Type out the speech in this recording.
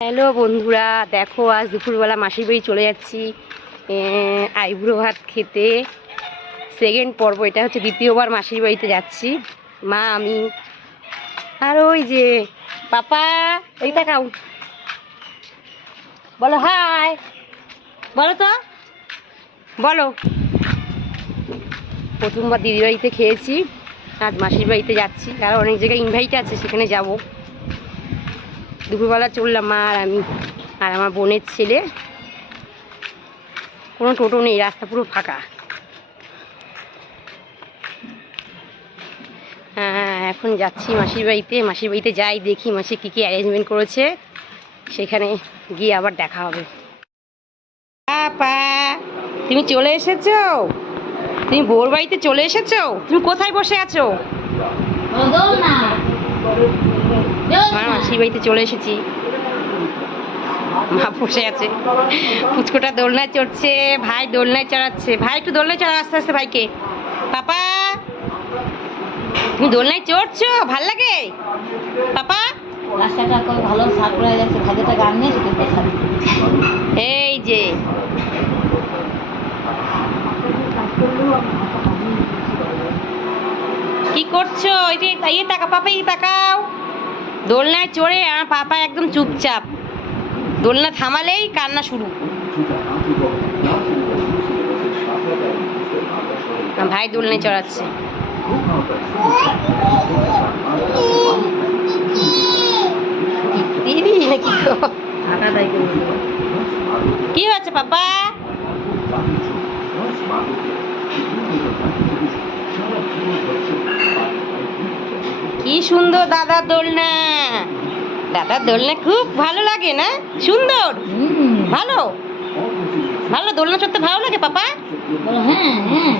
Hello বন্ধুরা, দেখো আজ দুপুরবেলা মাসির বাড়ি চলে যাচ্ছি আইবুড়ো ভাত খেতে। সেকেন্ড পর্ব, এটা হচ্ছে দ্বিতীয়বার মাসির বাড়িতে যাচ্ছি। মা, আমি আর ওই যে পাপা। এই তাকাও, বলো হাই, বলো তো, বলো। প্রথমবার দিদির বাড়িতে খেয়েছি, আজ মাসির বাড়িতে যাচ্ছি। আর অনেক জায়গায় ইনভাইট আছে, সেখানে যাব। দুপুরবেলা চললাম মা আর আমি আর আমার বোনের ছেলে। কোনো টোটো নেই, রাস্তা পুরো ফাঁকা। হ্যাঁ, এখন যাচ্ছি মাসির বাড়িতে। মাসির বাড়িতে যাই, দেখি মাসি কী কী অ্যারেঞ্জমেন্ট করেছে, সেখানে গিয়ে আবার দেখা হবে। পাপা, তুমি চলে এসেছো? তুমি বোর বাড়িতে চলে এসেছো? তুমি কোথায় বসে আছো? মাসির বাড়িতে চলে এসেছি। মা বসে আছে, পুচকোটা দোলনায় চড়ছে, ভাই দোলনায় চড়াচ্ছে। ভাই একটু দোলনায় চড়া, আস্তে আস্তে ভাইকে। পাপা, তুমি দোলনায় চড়ছো? ভাল লাগে পাপা? রাস্তাটা কত ভালো সারপ্রাইজ আছে, ভাইটা গান নিয়ে সেটা এই যে কি করছো? এই যে ইয়ে তাকা পাপা, এই তাকাও। দোলনায় চড়ে আমার পাপা একদম চুপচাপ, দোলনা থামালেই কান্না শুরু। ভাই দোলনায় চড়াচ্ছে। দিদি নাকি কি হয়েছে পাপা? কি সুন্দর দাদার দোলনা। দাদার দোলনা খুব ভালো লাগে না? সুন্দর, ভালো ভালো দোলনা চড়তে ভালো লাগে পাপা? হ্যাঁ হ্যাঁ।